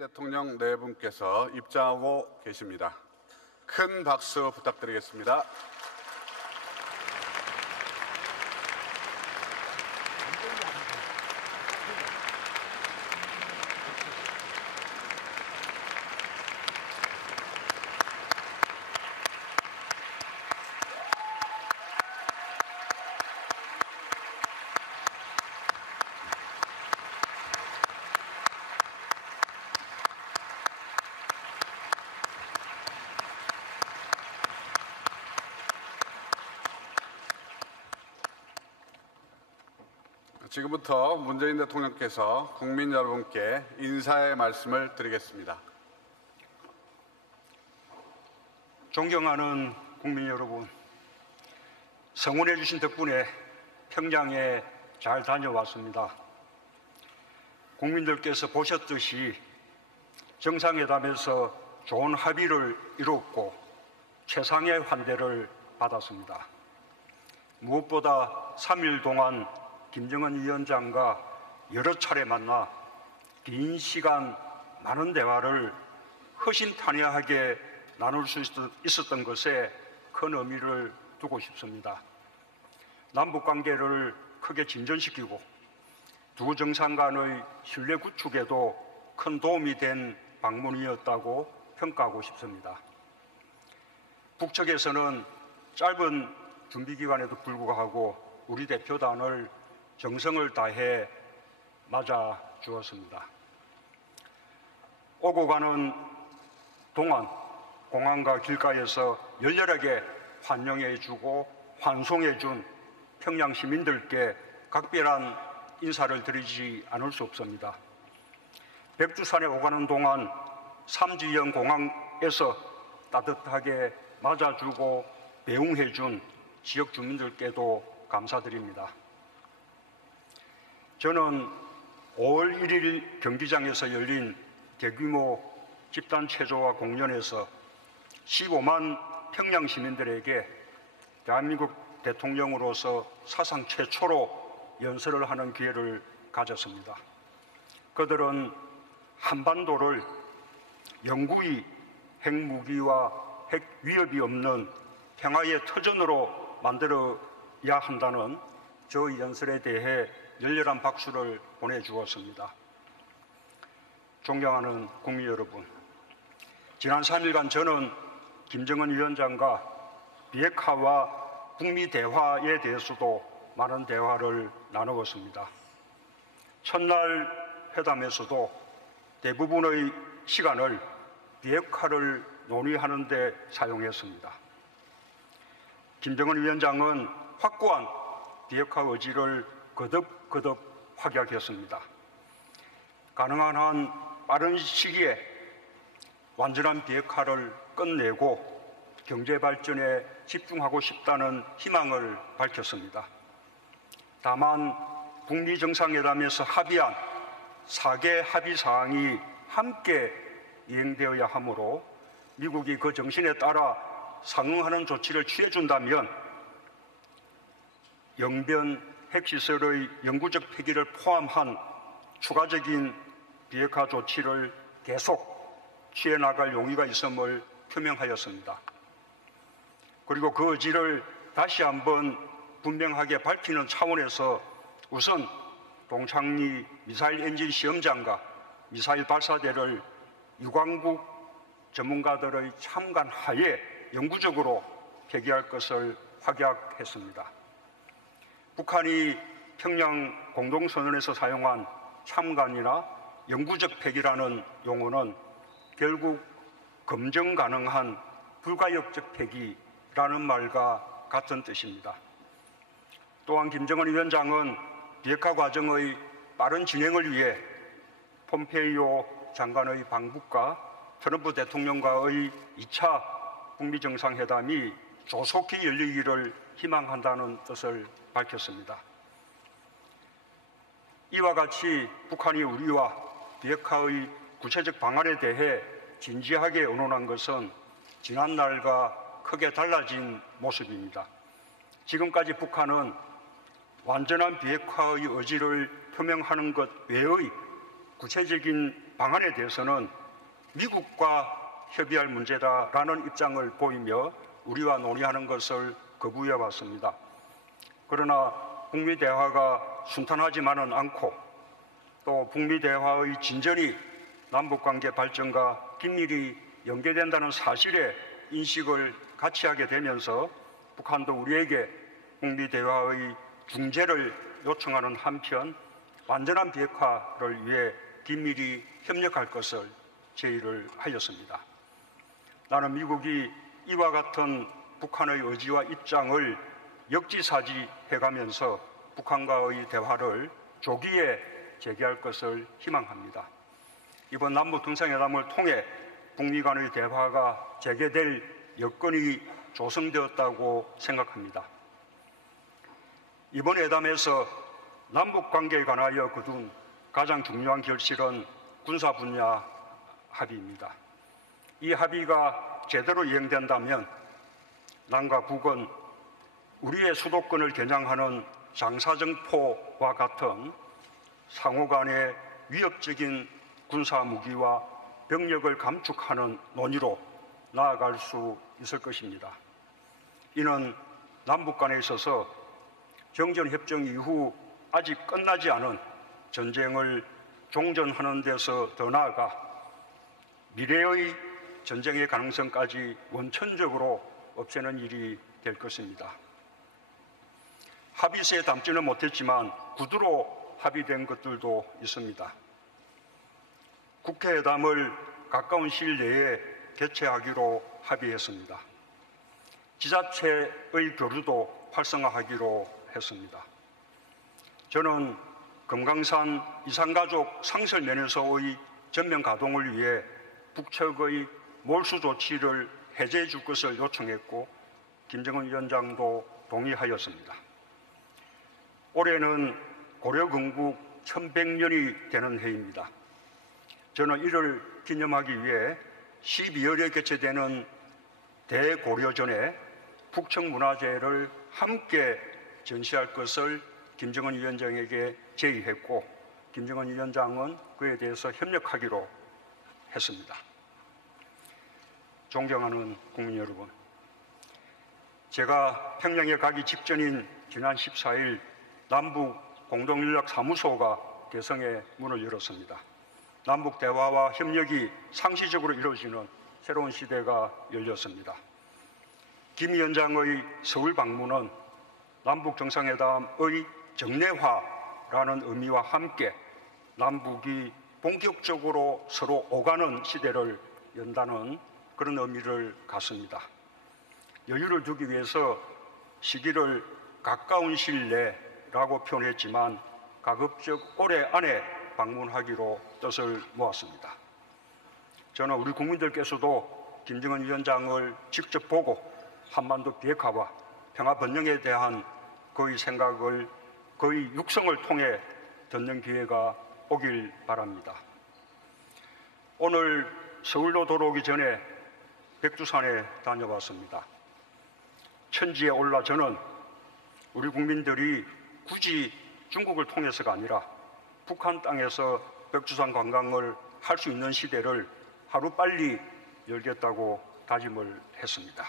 대통령 네 분께서 입장하고 계십니다. 큰 박수 부탁드리겠습니다. 지금부터 문재인 대통령께서 국민 여러분께 인사의 말씀을 드리겠습니다. 존경하는 국민 여러분, 성원해 주신 덕분에 평양에 잘 다녀왔습니다. 국민들께서 보셨듯이 정상회담에서 좋은 합의를 이뤘고 최상의 환대를 받았습니다. 무엇보다 3일 동안 김정은 위원장과 여러 차례 만나 긴 시간 많은 대화를 허심탄회하게 나눌 수 있었던 것에 큰 의미를 두고 싶습니다. 남북관계를 크게 진전시키고 두 정상 간의 신뢰 구축에도 큰 도움이 된 방문이었다고 평가하고 싶습니다. 북측에서는 짧은 준비기간에도 불구하고 우리 대표단을 정성을 다해 맞아 주었습니다. 오고 가는 동안 공항과 길가에서 열렬하게 환영해 주고 환송해 준 평양 시민들께 각별한 인사를 드리지 않을 수 없습니다. 백두산에 오가는 동안 삼지연 공항에서 따뜻하게 맞아주고 배웅해 준 지역 주민들께도 감사드립니다. 저는 5월 1일 경기장에서 열린 대규모 집단 체조와 공연에서 15만 평양 시민들에게 대한민국 대통령으로서 사상 최초로 연설을 하는 기회를 가졌습니다. 그들은 한반도를 영구히 핵무기와 핵 위협이 없는 평화의 터전으로 만들어야 한다는 저 연설에 대해 열렬한 박수를 보내주었습니다. 존경하는 국민 여러분, 지난 3일간 저는 김정은 위원장과 비핵화와 북미 대화에 대해서도 많은 대화를 나누었습니다. 첫날 회담에서도 대부분의 시간을 비핵화를 논의하는 데 사용했습니다. 김정은 위원장은 확고한 비핵화 의지를 거듭 확약했습니다. 가능한 한 빠른 시기에 완전한 비핵화를 끝내고 경제 발전에 집중하고 싶다는 희망을 밝혔습니다. 다만 북미 정상회담에서 합의한 4개 합의 사항이 함께 이행되어야 하므로 미국이 그 정신에 따라 상응하는 조치를 취해준다면 영변 핵시설의 영구적 폐기를 포함한 추가적인 비핵화 조치를 계속 취해나갈 용의가 있음을 표명하였습니다. 그리고 그 의지를 다시 한번 분명하게 밝히는 차원에서 우선 동창리 미사일 엔진 시험장과 미사일 발사대를 유관국 전문가들의 참관 하에 영구적으로 폐기할 것을 확약했습니다. 북한이 평양 공동선언에서 사용한 참관이나 영구적 폐기라는 용어는 결국 검증 가능한 불가역적 폐기라는 말과 같은 뜻입니다. 또한 김정은 위원장은 비핵화 과정의 빠른 진행을 위해 폼페이오 장관의 방북과 트럼프 대통령과의 2차 북미 정상회담이 조속히 열리기를 희망한다는 뜻을 밝혔습니다. 이와 같이 북한이 우리와 비핵화의 구체적 방안에 대해 진지하게 의논한 것은 지난날과 크게 달라진 모습입니다. 지금까지 북한은 완전한 비핵화의 의지를 표명하는 것 외의 구체적인 방안에 대해서는 미국과 협의할 문제다라는 입장을 보이며 우리와 논의하는 것을 거부해 왔습니다. 그러나 북미 대화가 순탄하지만은 않고 또 북미 대화의 진전이 남북관계 발전과 긴밀히 연계된다는 사실에 인식을 같이 하게 되면서 북한도 우리에게 북미 대화의 중재를 요청하는 한편 완전한 비핵화를 위해 긴밀히 협력할 것을 제의를 하였습니다. 나는 미국이 이와 같은 북한의 의지와 입장을 역지사지해가면서 북한과의 대화를 조기에 재개할 것을 희망합니다. 이번 남북 정상회담을 통해 북미 간의 대화가 재개될 여건이 조성되었다고 생각합니다. 이번 회담에서 남북 관계에 관하여 거둔 가장 중요한 결실은 군사 분야 합의입니다. 이 합의가 제대로 이행된다면 남과 북은 우리의 수도권을 겨냥하는 장사정포와 같은 상호 간의 위협적인 군사 무기와 병력을 감축하는 논의로 나아갈 수 있을 것입니다. 이는 남북 간에 있어서 정전협정 이후 아직 끝나지 않은 전쟁을 종전하는 데서 더 나아가 미래의 전쟁의 가능성까지 원천적으로 없애는 일이 될 것입니다. 합의서에 담지는 못했지만 구두로 합의된 것들도 있습니다. 국회회담을 가까운 시일 내에 개최하기로 합의했습니다. 지자체의 교류도 활성화하기로 했습니다. 저는 금강산 이산가족 상설 면에서의 전면 가동을 위해 북측의 몰수 조치를 해제해 줄 것을 요청했고 김정은 위원장도 동의하였습니다. 올해는 고려 건국 1100년이 되는 해입니다. 저는 이를 기념하기 위해 12월에 개최되는 대고려전에 북측문화재를 함께 전시할 것을 김정은 위원장에게 제의했고 김정은 위원장은 그에 대해서 협력하기로 했습니다. 존경하는 국민 여러분, 제가 평양에 가기 직전인 지난 14일 남북 공동연락사무소가 개성에 문을 열었습니다. 남북 대화와 협력이 상시적으로 이루어지는 새로운 시대가 열렸습니다. 김 위원장의 서울 방문은 남북 정상회담의 정례화라는 의미와 함께 남북이 본격적으로 서로 오가는 시대를 연다는 그런 의미를 갖습니다. 여유를 두기 위해서 시기를 가까운 시일 내라고 표현했지만 가급적 올해 안에 방문하기로 뜻을 모았습니다. 저는 우리 국민들께서도 김정은 위원장을 직접 보고 한반도 비핵화와 평화 번영에 대한 그의 생각을, 그의 육성을 통해 듣는 기회가 오길 바랍니다. 오늘 서울로 돌아오기 전에 백두산에 다녀왔습니다. 천지에 올라 저는 우리 국민들이 굳이 중국을 통해서가 아니라 북한 땅에서 백두산 관광을 할 수 있는 시대를 하루빨리 열겠다고 다짐을 했습니다.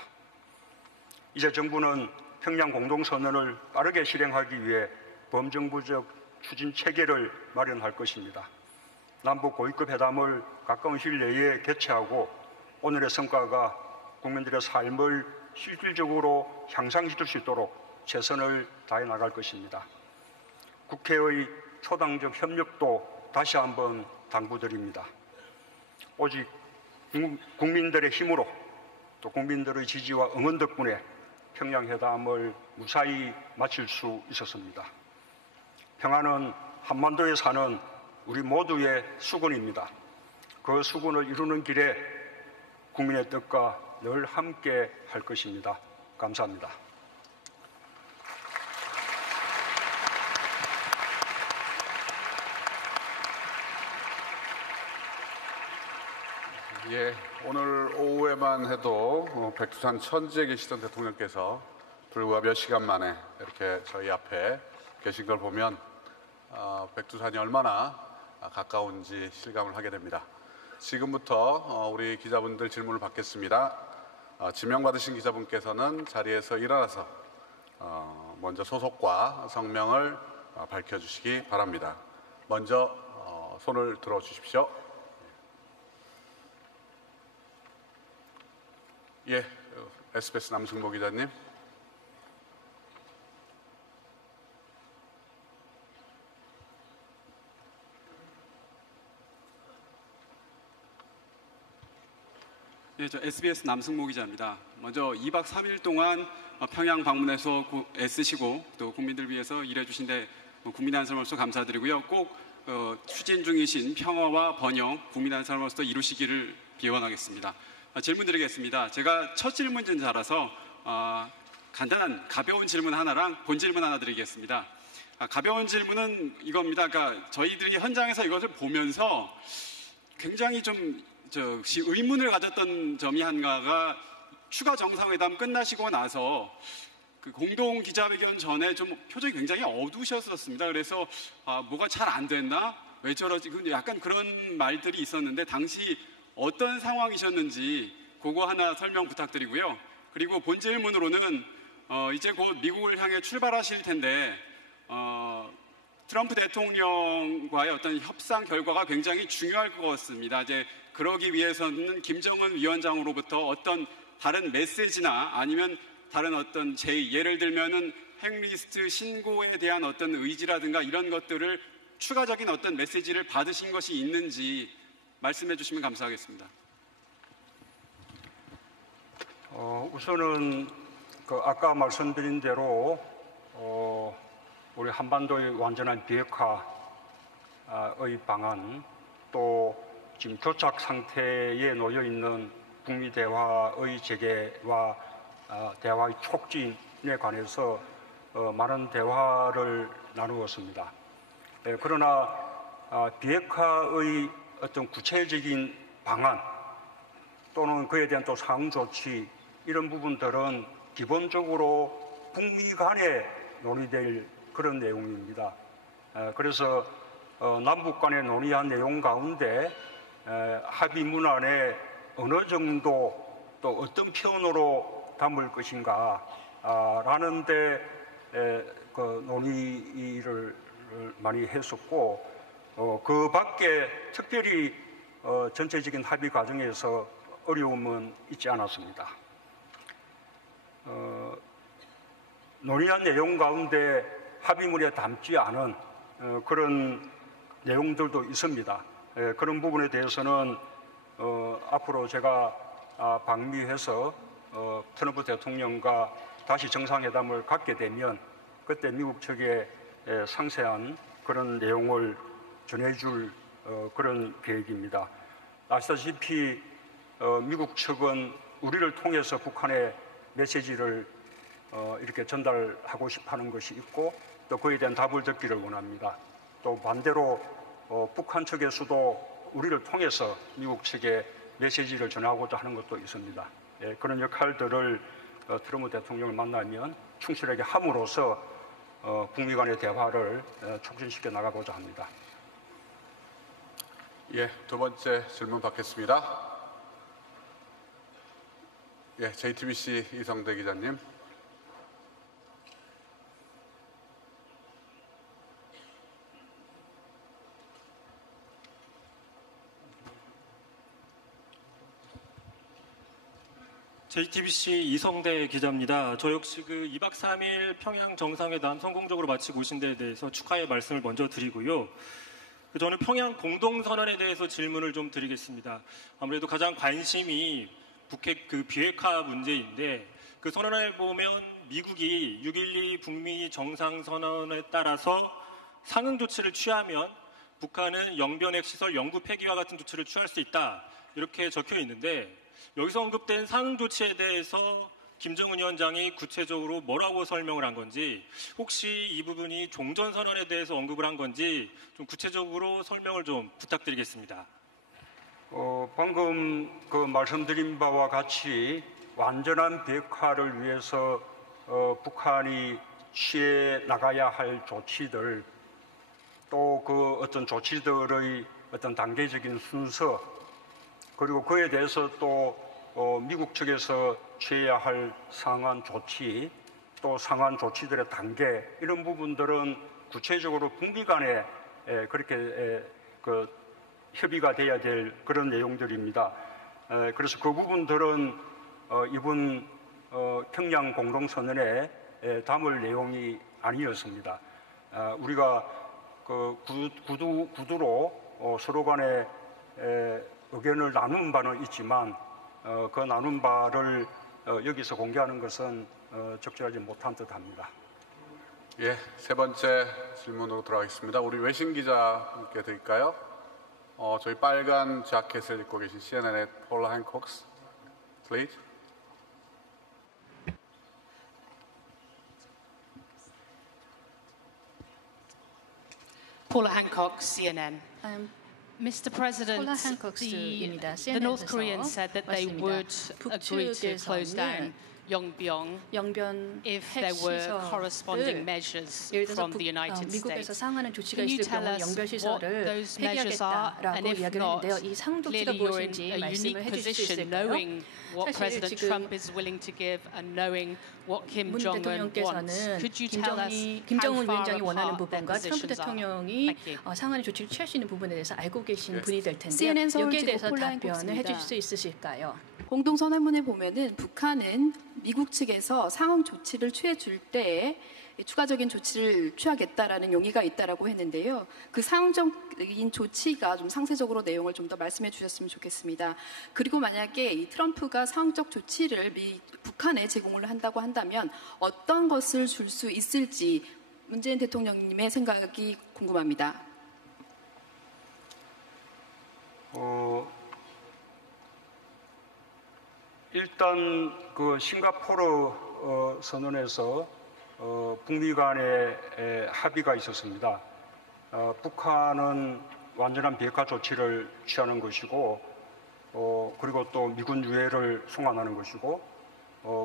이제 정부는 평양 공동선언을 빠르게 실행하기 위해 범정부적 추진 체계를 마련할 것입니다. 남북 고위급 회담을 가까운 시일 내에 개최하고 오늘의 성과가 국민들의 삶을 실질적으로 향상시킬 수 있도록 최선을 다해 나갈 것입니다. 국회의 초당적 협력도 다시 한번 당부드립니다. 오직 국민들의 힘으로 또 국민들의 지지와 응원 덕분에 평양회담을 무사히 마칠 수 있었습니다. 평화는 한반도에 사는 우리 모두의 수건입니다. 그 수건을 이루는 길에 국민의 뜻과 늘 함께 할 것입니다. 감사합니다. 예, 오늘 오후에만 해도 백두산 천지에 계시던 대통령께서 불과 몇 시간 만에 이렇게 저희 앞에 계신 걸 보면 백두산이 얼마나 가까운지 실감을 하게 됩니다. 지금부터 우리 기자분들 질문을 받겠습니다. 지명받으신 기자분께서는 자리에서 일어나서 먼저 소속과 성명을 밝혀주시기 바랍니다. 먼저 손을 들어주십시오. 예, SBS 남승모 기자님. 네, 저 SBS 남승모 기자입니다. 먼저 2박 3일 동안 평양 방문해서 애쓰시고 또 국민들 위해서 일해주신데 국민의 한 사람으로서 감사드리고요. 꼭 추진 중이신 평화와 번영, 국민의 한 사람으로서 이루시기를 기원하겠습니다. 질문 드리겠습니다. 제가 첫 질문인 줄 알아서 간단한 가벼운 질문 하나랑 본 질문 하나 드리겠습니다. 가벼운 질문은 이겁니다. 그러니까 저희들이 현장에서 이것을 보면서 굉장히 좀 의문을 가졌던 점이 하나가 추가 정상회담 끝나시고 나서 그 공동 기자회견 전에 좀 표정이 굉장히 어두우셨었습니다. 그래서 뭐가 잘 안 됐나? 왜 저러지? 약간 그런 말들이 있었는데 당시 어떤 상황이셨는지 그거 하나 설명 부탁드리고요. 그리고 본 질문으로는 이제 곧 미국을 향해 출발하실 텐데 트럼프 대통령과의 어떤 협상 결과가 굉장히 중요할 것 같습니다. 이제 그러기 위해서는 김정은 위원장으로부터 어떤 다른 메시지나 아니면 다른 어떤 예를 들면은 핵리스트 신고에 대한 어떤 의지라든가 이런 것들을 추가적인 어떤 메시지를 받으신 것이 있는지 말씀해 주시면 감사하겠습니다. 우선은 아까 말씀드린 대로 우리 한반도의 완전한 비핵화의 방안, 또 지금 교착 상태에 놓여 있는 북미 대화의 재개와 대화의 촉진에 관해서 많은 대화를 나누었습니다. 그러나 비핵화의 어떤 구체적인 방안 또는 그에 대한 또 상응 조치 이런 부분들은 기본적으로 북미 간에 논의될 그런 내용입니다. 그래서 남북 간에 논의한 내용 가운데 합의 문안에 어느 정도 또 어떤 표현으로 담을 것인가 라는 데 논의를 많이 했었고 그 밖에 특별히 전체적인 합의 과정에서 어려움은 있지 않았습니다. 논의한 내용 가운데 합의문에 담지 않은 그런 내용들도 있습니다. 그런 부분에 대해서는 앞으로 제가 방미해서 트럼프 대통령과 다시 정상회담을 갖게 되면 그때 미국 측에 상세한 그런 내용을 전해줄 그런 계획입니다. 아시다시피 미국 측은 우리를 통해서 북한의 메시지를 이렇게 전달하고 싶어하는 것이 있고 또 그에 대한 답을 듣기를 원합니다. 또 반대로 북한 측에서도 우리를 통해서 미국 측에 메시지를 전하고자 하는 것도 있습니다. 그런 역할들을 트럼프 대통령을 만나면 충실하게 함으로써 북미 간의 대화를 촉진시켜 나가고자 합니다. 예, 두 번째 질문 받겠습니다. 예, JTBC 이성대 기자님. JTBC 이성대 기자입니다. 저 역시 2박 3일 평양 정상회담 성공적으로 마치고 오신 데에 대해서 축하의 말씀을 먼저 드리고요. 저는 평양 공동선언에 대해서 질문을 좀 드리겠습니다. 아무래도 가장 관심이 북핵 비핵화 문제인데 그 선언을 보면 미국이 6.12 북미 정상선언에 따라서 상응 조치를 취하면 북한은 영변핵 시설 영구 폐기와 같은 조치를 취할 수 있다. 이렇게 적혀 있는데 여기서 언급된 상응 조치에 대해서 김정은 위원장이 구체적으로 뭐라고 설명을 한 건지 혹시 이 부분이 종전선언에 대해서 언급을 한 건지 좀 구체적으로 설명을 좀 부탁드리겠습니다. 방금 말씀드린 바와 같이 완전한 비핵화를 위해서 북한이 취해 나가야 할 조치들 또 그 어떤 조치들의 어떤 단계적인 순서, 그리고 그에 대해서 또 미국 측에서 취해야 할 상한 조치, 또 상한 조치들의 단계, 이런 부분들은 구체적으로 북미 간에 그렇게 그 협의가 돼야 될 그런 내용들입니다. 그래서 그 부분들은 이번 평양 공동선언에 담을 내용이 아니었습니다. 우리가 그 구두로 서로 간에 의견을 나눈 바는 있지만 그 나눈 바를 여기서 공개하는 것은 적절하지 못한 듯합니다. 예, 세 번째 질문으로 들어가겠습니다. 우리 외신 기자님께 드릴까요? 저희 빨간 자켓을 입고 계신 CNN의 폴라 행콕스, please. Paula Hancock, CNN. Mr. President, 폴라 행콕스입니다. the North Koreans CNN에서 said that they 왔습니다. would agree to close down 북측에서는 Yongbyon 영변 if there were corresponding 핵시설을 measures 예를 들어서 from the United 미국에서 States. 상하는 조치가 Can you 있을 tell 경우 us 영변 what 시설을 those measures are, and 폐기하겠다라고 if 이야기를 not, 했는데요. 이 상조치가 clearly you're in 무엇인지 a 말씀을 unique 해주실 수 position, 있을까요? knowing what 사실 President 지금 Trump is willing to give and knowing what Kim 문 Jong-un wants. 대통령께서는 Could you tell us 김정은 how far 위원장이 원하는 apart their 부분과 트럼프 positions are? 대통령이 Thank you. 상하는 조치를 취할 수 있는 부분에 대해서 알고 계신 분이 될 텐데요. CNN 서울 여기에 지구 대해서 폴라 답변을 행콕스입니다. 해주실 수 있으실까요? 공동선언문에 보면은 북한은 미국 측에서 상응 조치를 취해줄 때에 추가적인 조치를 취하겠다라는 용의가 있다라고 했는데요. 그 상응적인 조치가 좀 상세적으로 내용을 좀 더 말씀해 주셨으면 좋겠습니다. 그리고 만약에 이 트럼프가 상응적 조치를 북한에 제공을 한다고 한다면 어떤 것을 줄 수 있을지 문재인 대통령님의 생각이 궁금합니다. 일단 그 싱가포르 선언에서 북미 간의 합의가 있었습니다. 북한은 완전한 비핵화 조치를 취하는 것이고, 그리고 또 미군 유해를 송환하는 것이고,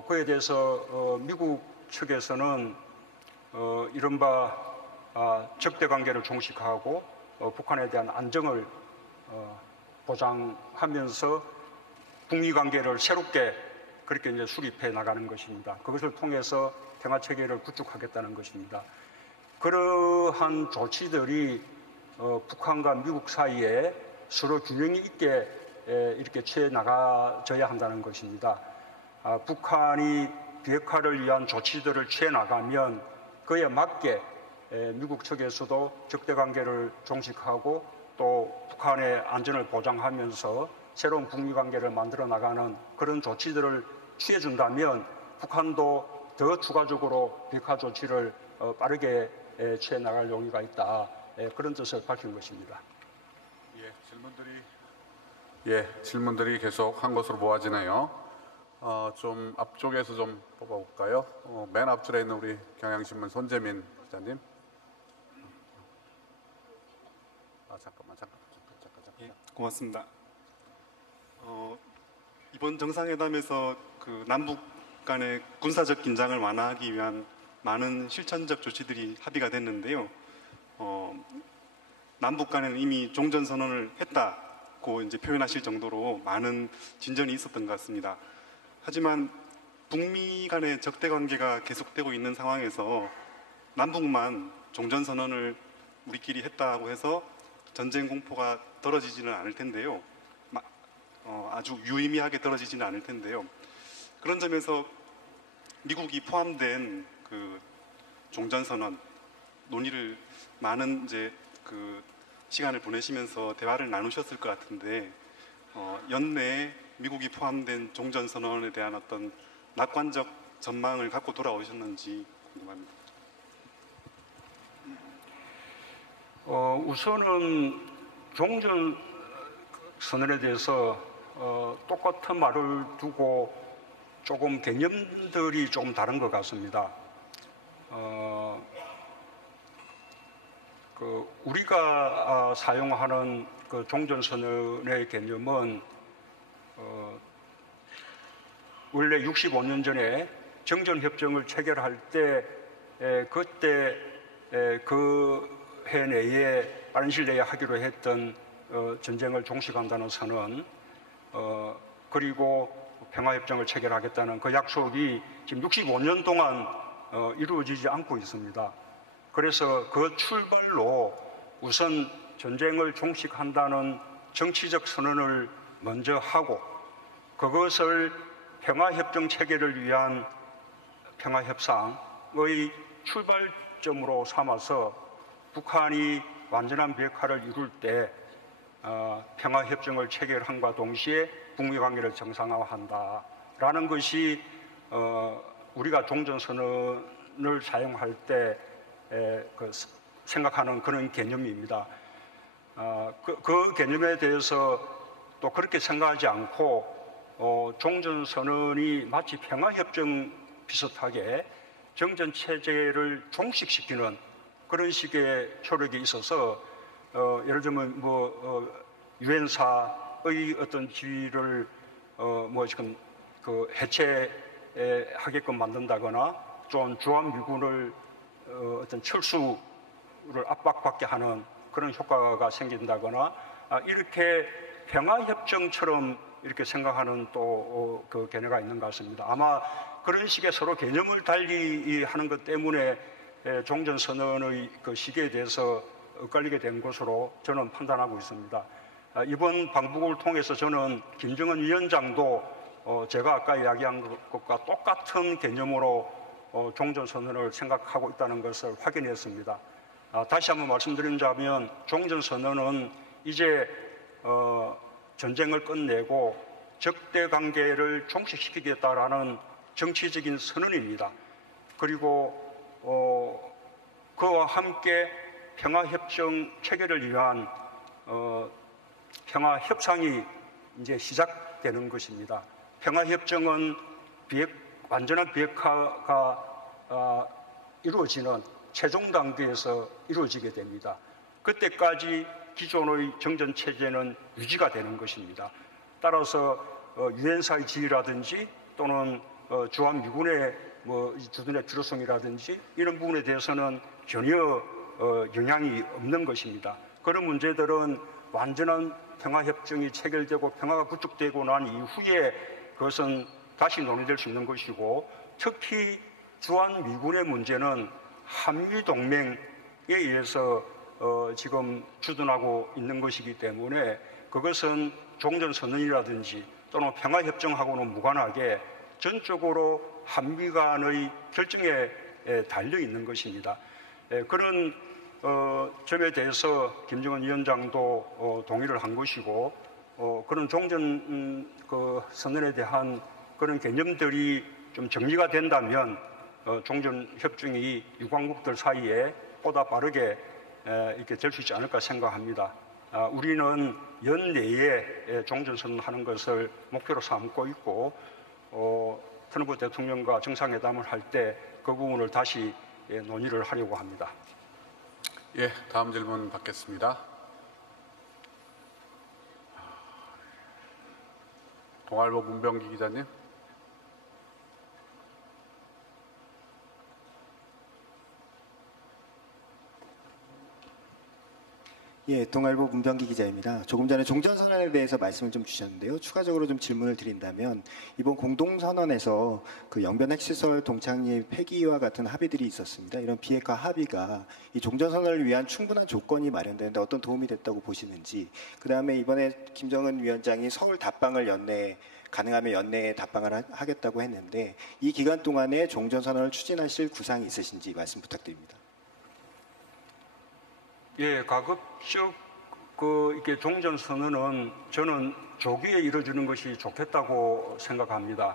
그에 대해서 미국 측에서는 이른바 적대 관계를 종식하고 북한에 대한 안정을 보장하면서 북미 관계를 새롭게 그렇게 이제 수립해 나가는 것입니다. 그것을 통해서 평화 체계를 구축하겠다는 것입니다. 그러한 조치들이 북한과 미국 사이에 서로 균형이 있게 이렇게 취해 나가져야 한다는 것입니다. 북한이 비핵화를 위한 조치들을 취해 나가면 그에 맞게 미국 측에서도 적대 관계를 종식하고 또 북한의 안전을 보장하면서 새로운 북미 관계를 만들어 나가는 그런 조치들을 취해 준다면 북한도 더 추가적으로 비핵화 조치를 빠르게 취해 나갈 용의가 있다. 그런 뜻을 밝힌 것입니다. 질문들이 계속 한 것으로 모아지네요. 좀 앞쪽에서 좀 뽑아볼까요? 맨 앞줄에 있는 우리 경향신문 손재민 기자님. 잠깐만. 예, 고맙습니다. 이번 정상회담에서 그 남북 간의 군사적 긴장을 완화하기 위한 많은 실천적 조치들이 합의가 됐는데요. 남북 간에는 이미 종전선언을 했다고 이제 표현하실 정도로 많은 진전이 있었던 것 같습니다. 하지만 북미 간의 적대 관계가 계속되고 있는 상황에서 남북만 종전선언을 우리끼리 했다고 해서 전쟁 공포가 떨어지지는 않을 텐데요. 아주 유의미하게 떨어지지는 않을 텐데요. 그런 점에서 미국이 포함된 그 종전선언 논의를 많은 이제 그 시간을 보내시면서 대화를 나누셨을 것 같은데 연내에 미국이 포함된 종전선언에 대한 어떤 낙관적 전망을 갖고 돌아오셨는지 궁금합니다. 우선은 종전 선언에 대해서 똑같은 말을 두고 조금 개념들이 조금 다른 것 같습니다. 우리가 사용하는 그 종전선언의 개념은 원래 65년 전에 정전협정을 체결할 때 그때 그 해내에 빠른 시일 내에 하기로 했던 전쟁을 종식한다는 선언, 그리고 평화협정을 체결하겠다는 그 약속이 지금 65년 동안 이루어지지 않고 있습니다. 그래서 그 출발로 우선 전쟁을 종식한다는 정치적 선언을 먼저 하고, 그것을 평화협정 체결을 위한 평화협상의 출발점으로 삼아서 북한이 완전한 비핵화를 이룰 때 평화협정을 체결함과 동시에 북미 관계를 정상화한다라는 것이 우리가 종전선언을 사용할 때 생각하는 그런 개념입니다. 그 개념에 대해서 또 그렇게 생각하지 않고 종전선언이 마치 평화협정 비슷하게 정전체제를 종식시키는 그런 식의 효력이 있어서 예를 들면 유엔사의 어떤 지위를 지금 그 해체하게끔 만든다거나 좀 주한미군을 어떤 철수를 압박받게 하는 그런 효과가 생긴다거나 이렇게 평화협정처럼 이렇게 생각하는 또 그 견해가 있는 것 같습니다. 아마 그런 식의 서로 개념을 달리 하는 것 때문에 종전선언의 그 시기에 대해서 엇갈리게 된 것으로 저는 판단하고 있습니다. 이번 방북을 통해서 저는 김정은 위원장도 제가 아까 이야기한 것과 똑같은 개념으로 종전선언을 생각하고 있다는 것을 확인했습니다. 다시 한번 말씀드리자면 종전선언은 이제 전쟁을 끝내고 적대관계를 종식시키겠다라는 정치적인 선언입니다. 그리고 그와 함께 평화협정 체결을 위한 평화협상이 이제 시작되는 것입니다. 평화협정은 완전한 비핵화가 이루어지는 최종 단계에서 이루어지게 됩니다. 그때까지 기존의 정전체제는 유지가 되는 것입니다. 따라서 유엔사의 지위라든지 또는 주한미군의 주둔의 필요성이라든지 이런 부분에 대해서는 전혀 영향이 없는 것입니다. 그런 문제들은 완전한 평화협정이 체결되고 평화가 구축되고 난 이후에 그것은 다시 논의될 수 있는 것이고, 특히 주한미군의 문제는 한미동맹에 의해서 지금 주둔하고 있는 것이기 때문에 그것은 종전선언이라든지 또는 평화협정하고는 무관하게 전적으로 한미 간의 결정에 달려 있는 것입니다. 그런 점에 대해서 김정은 위원장도 동의를 한 것이고, 그런 종전 선언에 대한 그런 개념들이 좀 정리가 된다면 종전협정이 유관국들 사이에 보다 빠르게 이렇게 될 수 있지 않을까 생각합니다. 우리는 연내에 종전선언하는 것을 목표로 삼고 있고, 트럼프 대통령과 정상회담을 할 때 그 부분을 다시 논의를 하려고 합니다. 예, 다음 질문 받겠습니다. 동아일보 문병기 기자님. 예, 동아일보 문병기 기자입니다. 조금 전에 종전선언에 대해서 말씀을 좀 주셨는데요. 추가적으로 좀 질문을 드린다면, 이번 공동선언에서 그 영변 핵시설 동창립 폐기와 같은 합의들이 있었습니다. 이런 비핵화 합의가 이 종전선언을 위한 충분한 조건이 마련되는데 어떤 도움이 됐다고 보시는지, 그 다음에 이번에 김정은 위원장이 서울 답방을 가능하면 연내에 답방을 하겠다고 했는데, 이 기간 동안에 종전선언을 추진하실 구상이 있으신지 말씀 부탁드립니다. 예, 가급적 이렇게 종전선언은 저는 조기에 이루어지는 것이 좋겠다고 생각합니다.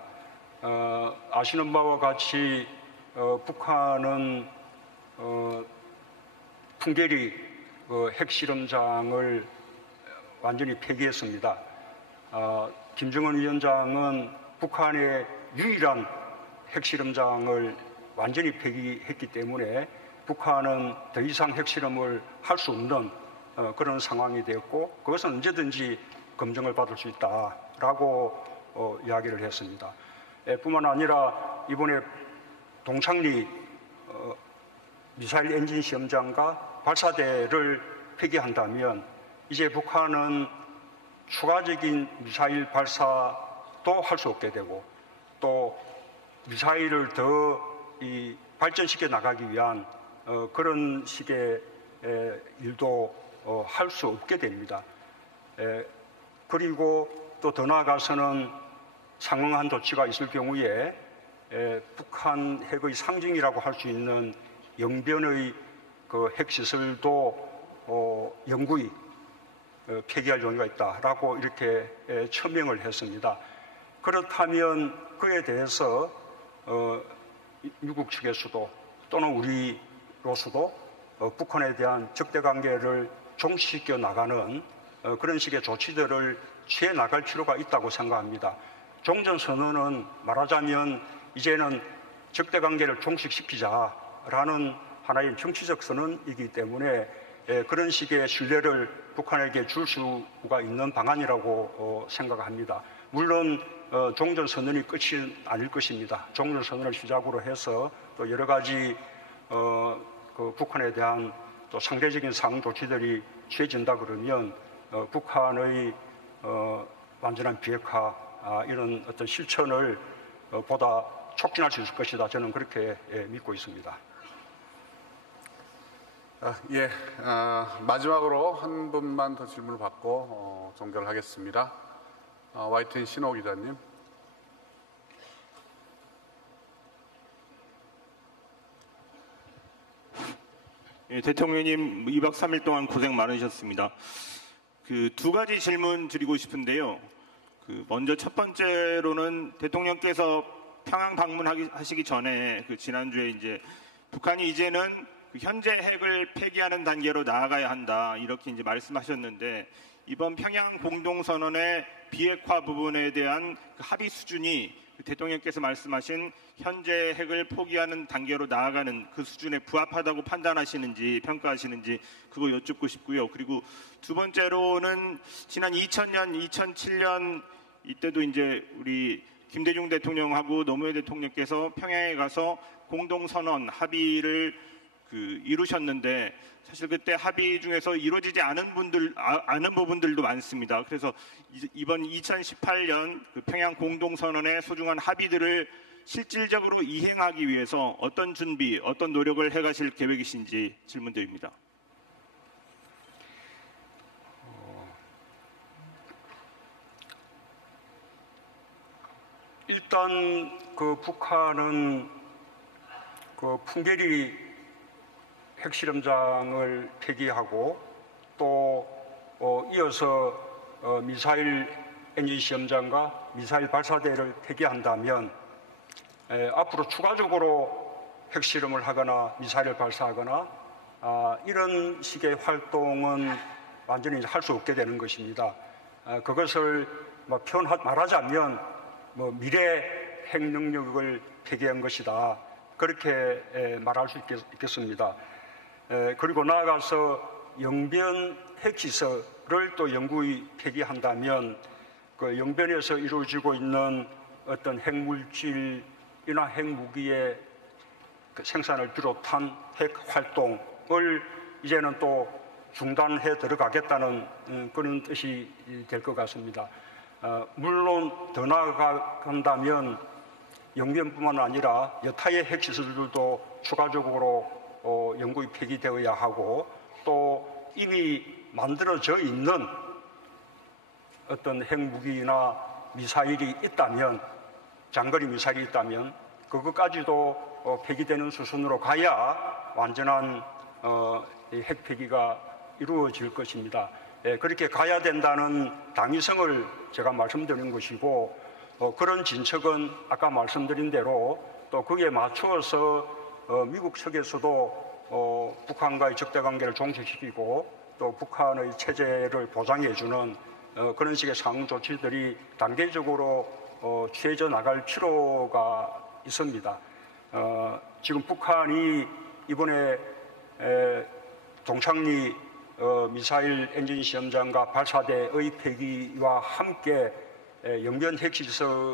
아시는 바와 같이 북한은 풍계리 핵실험장을 완전히 폐기했습니다. 김정은 위원장은 북한의 유일한 핵실험장을 완전히 폐기했기 때문에 북한은 더 이상 핵실험을 할 수 없는 그런 상황이 되었고, 그것은 언제든지 검증을 받을 수 있다라고 이야기를 했습니다. 뿐만 아니라 이번에 동창리 미사일 엔진 시험장과 발사대를 폐기한다면 이제 북한은 추가적인 미사일 발사도 할 수 없게 되고 또 미사일을 더 발전시켜 나가기 위한 그런 식의 일도 할 수 없게 됩니다. 그리고 또 더 나아가서는 상응한 조치가 있을 경우에 북한 핵의 상징이라고 할 수 있는 영변의 그 핵시설도 영구히 폐기할 용의가 있다라고 이렇게 처명을 했습니다. 그렇다면 그에 대해서 미국 측에서도 또는 우리로서도 북한에 대한 적대관계를 종식시켜 나가는 그런 식의 조치들을 취해 나갈 필요가 있다고 생각합니다. 종전선언은 말하자면 이제는 적대관계를 종식시키자라는 하나의 정치적 선언이기 때문에 그런 식의 신뢰를 북한에게 줄 수가 있는 방안이라고 생각합니다. 물론 종전선언이 끝이 아닐 것입니다. 종전선언을 시작으로 해서 또 여러 가지 그 북한에 대한 또 상대적인 상응 조치들이 취해진다 그러면 북한의 완전한 비핵화 이런 어떤 실천을 보다 촉진할 수 있을 것이다. 저는 그렇게 믿고 있습니다. 마지막으로 한 분만 더 질문을 받고 종결을 하겠습니다. YTN 신호 기자님. 대통령님 2박 3일 동안 고생 많으셨습니다. 그 두 가지 질문 드리고 싶은데요. 먼저 첫 번째로는 대통령께서 평양 방문하시기 전에 지난주에 이제 북한이 이제는 현재 핵을 폐기하는 단계로 나아가야 한다 이렇게 이제 말씀하셨는데 이번 평양 공동선언의 비핵화 부분에 대한 합의 수준이 대통령께서 말씀하신 현재 핵을 포기하는 단계로 나아가는 그 수준에 부합하다고 판단하시는지 평가하시는지 그거 여쭙고 싶고요. 그리고 두 번째로는 지난 2000년, 2007년 이때도 이제 우리 김대중 대통령하고 노무현 대통령께서 평양에 가서 공동선언 합의를 이루셨는데 사실 그때 합의 중에서 이루어지지 않은 부분들도 많습니다. 그래서 이번 2018년 평양 공동선언의 소중한 합의들을 실질적으로 이행하기 위해서 어떤 준비, 어떤 노력을 해가실 계획이신지 질문드립니다. 일단 북한은 풍계리 핵실험장을 폐기하고 또 이어서 미사일 엔진 시험장과 미사일 발사대를 폐기한다면 앞으로 추가적으로 핵실험을 하거나 미사일을 발사하거나 이런 식의 활동은 완전히 할 수 없게 되는 것입니다. 그것을 말하자면 미래 핵 능력을 폐기한 것이다. 그렇게 말할 수 있겠습니다. 그리고 나아가서 영변 핵시설을 또 영구히 폐기한다면 그 영변에서 이루어지고 있는 어떤 핵물질이나 핵무기의 생산을 비롯한 핵 활동을 이제는 또 중단해 들어가겠다는 그런 뜻이 될 것 같습니다. 물론 더 나아간다면 영변뿐만 아니라 여타의 핵시설들도 추가적으로 영구히 폐기되어야 하고 또 이미 만들어져 있는 어떤 핵무기나 미사일이 있다면 장거리 미사일이 있다면 그것까지도 폐기되는 수준으로 가야 완전한 핵 폐기가 이루어질 것입니다. 그렇게 가야 된다는 당위성을 제가 말씀드린 것이고 그런 진척은 아까 말씀드린 대로 또 거기에 맞추어서 미국 측에서도 북한과의 적대관계를 종식시키고 또 북한의 체제를 보장해주는 그런 식의 상응 조치들이 단계적으로 취해져 나갈 필요가 있습니다. 지금 북한이 이번에 동창리 미사일 엔진 시험장과 발사대의 폐기와 함께 영변 핵시설의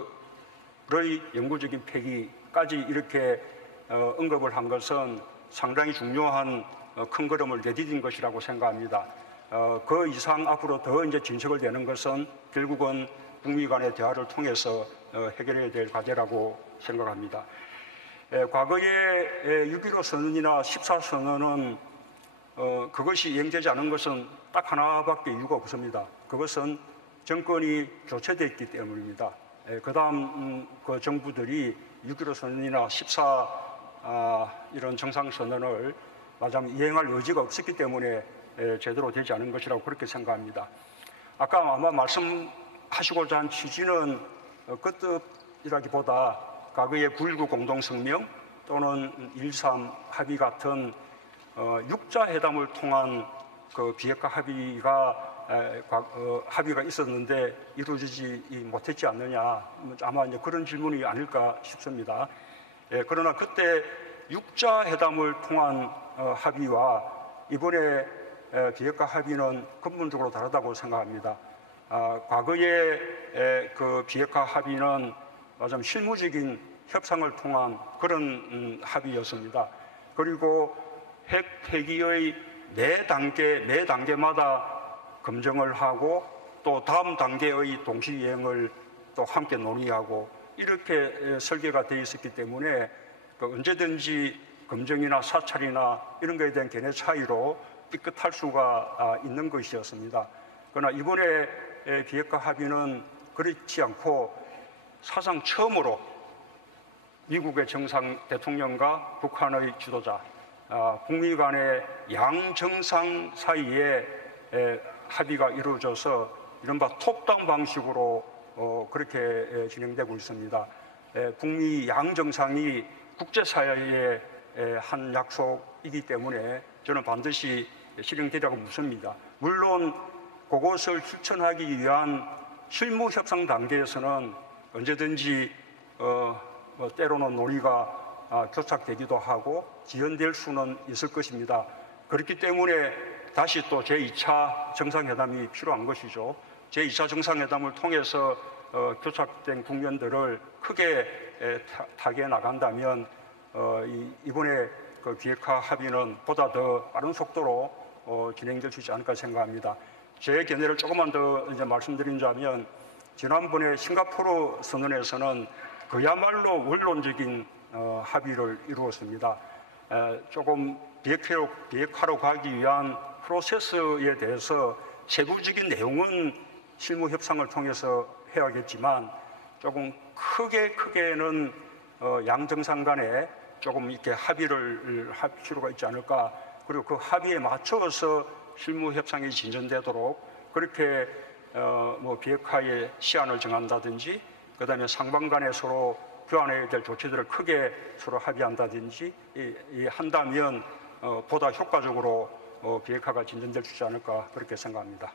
영구적인 폐기까지 이렇게 언급을 한 것은 상당히 중요한 큰 걸음을 내디딘 것이라고 생각합니다. 그 이상 앞으로 더 이제 진척을 내는 것은 결국은 북미 간의 대화를 통해서 해결해야 될 과제라고 생각합니다. 과거에 6.15 선언이나 14선언은 그것이 이행되지 않은 것은 딱 하나밖에 이유가 없습니다. 그것은 정권이 교체됐기 때문입니다. 그 다음 그 정부들이 6.15 선언이나 14 이런 정상선언을 마침 이행할 의지가 없었기 때문에 제대로 되지 않은 것이라고 그렇게 생각합니다. 아까 아마 말씀하시고자 한 취지는 그 뜻이라기보다 과거의 9.19 공동성명 또는 1.3 합의 같은 6자 회담을 통한 그 비핵화 합의가 있었는데 이루어지지 못했지 않느냐, 아마 이제 그런 질문이 아닐까 싶습니다. 그러나 그때 6자 회담을 통한 합의와 이번에 비핵화 합의는 근본적으로 다르다고 생각합니다. 과거의 그 비핵화 합의는 좀 실무적인 협상을 통한 그런 합의였습니다. 그리고 핵 폐기의 매 단계마다 검증을 하고 또 다음 단계의 동시 이행을 또 함께 논의하고 이렇게 설계가 되어 있었기 때문에 언제든지 검증이나 사찰이나 이런 것에 대한 견해 차이로 삐끗할 수가 있는 것이었습니다. 그러나 이번에 비핵화 합의는 그렇지 않고 사상 처음으로 미국의 정상 대통령과 북한의 지도자, 북미 간의 양정상 사이에 합의가 이루어져서 이른바 톱다운 방식으로 그렇게 진행되고 있습니다. 북미 양정상이 국제사회의 한 약속이기 때문에 저는 반드시 실행되리라고 믿습니다. 물론 그것을 실천하기 위한 실무 협상 단계에서는 언제든지 때로는 논의가 교착되기도 하고 지연될 수는 있을 것입니다. 그렇기 때문에 다시 또 제2차 정상회담이 필요한 것이죠. 제2차 정상회담을 통해서 교착된 국면들을 크게 타개해 나간다면 이번에 그 비핵화 합의는 보다 더 빠른 속도로 진행될 수 있지 않을까 생각합니다. 제 견해를 조금만 더 이제 말씀드리자면 지난번에 싱가포르 선언에서는 그야말로 원론적인 합의를 이루었습니다. 조금 비핵화로 가기 위한 프로세스에 대해서 세부적인 내용은 실무 협상을 통해서 해야겠지만 조금 크게는 양정상 간에 조금 이렇게 합의를 할 필요가 있지 않을까. 그리고 그 합의에 맞춰서 실무 협상이 진전되도록 그렇게 비핵화의 시한을 정한다든지 그다음에 상방 간에 서로 교환해야 될 조치들을 크게 서로 합의한다든지 한다면 보다 효과적으로 비핵화가 진전될 수 있지 않을까 그렇게 생각합니다.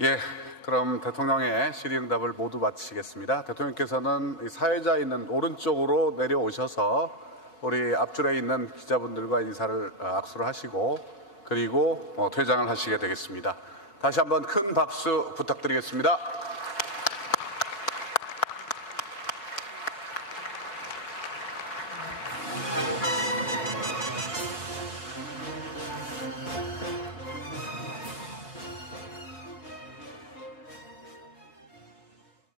예, 그럼 대통령의 질의응답을 모두 마치겠습니다. 대통령께서는 사회자 있는 오른쪽으로 내려오셔서 우리 앞줄에 있는 기자분들과 인사를 악수를 하시고 그리고 퇴장을 하시게 되겠습니다. 다시 한번 큰 박수 부탁드리겠습니다.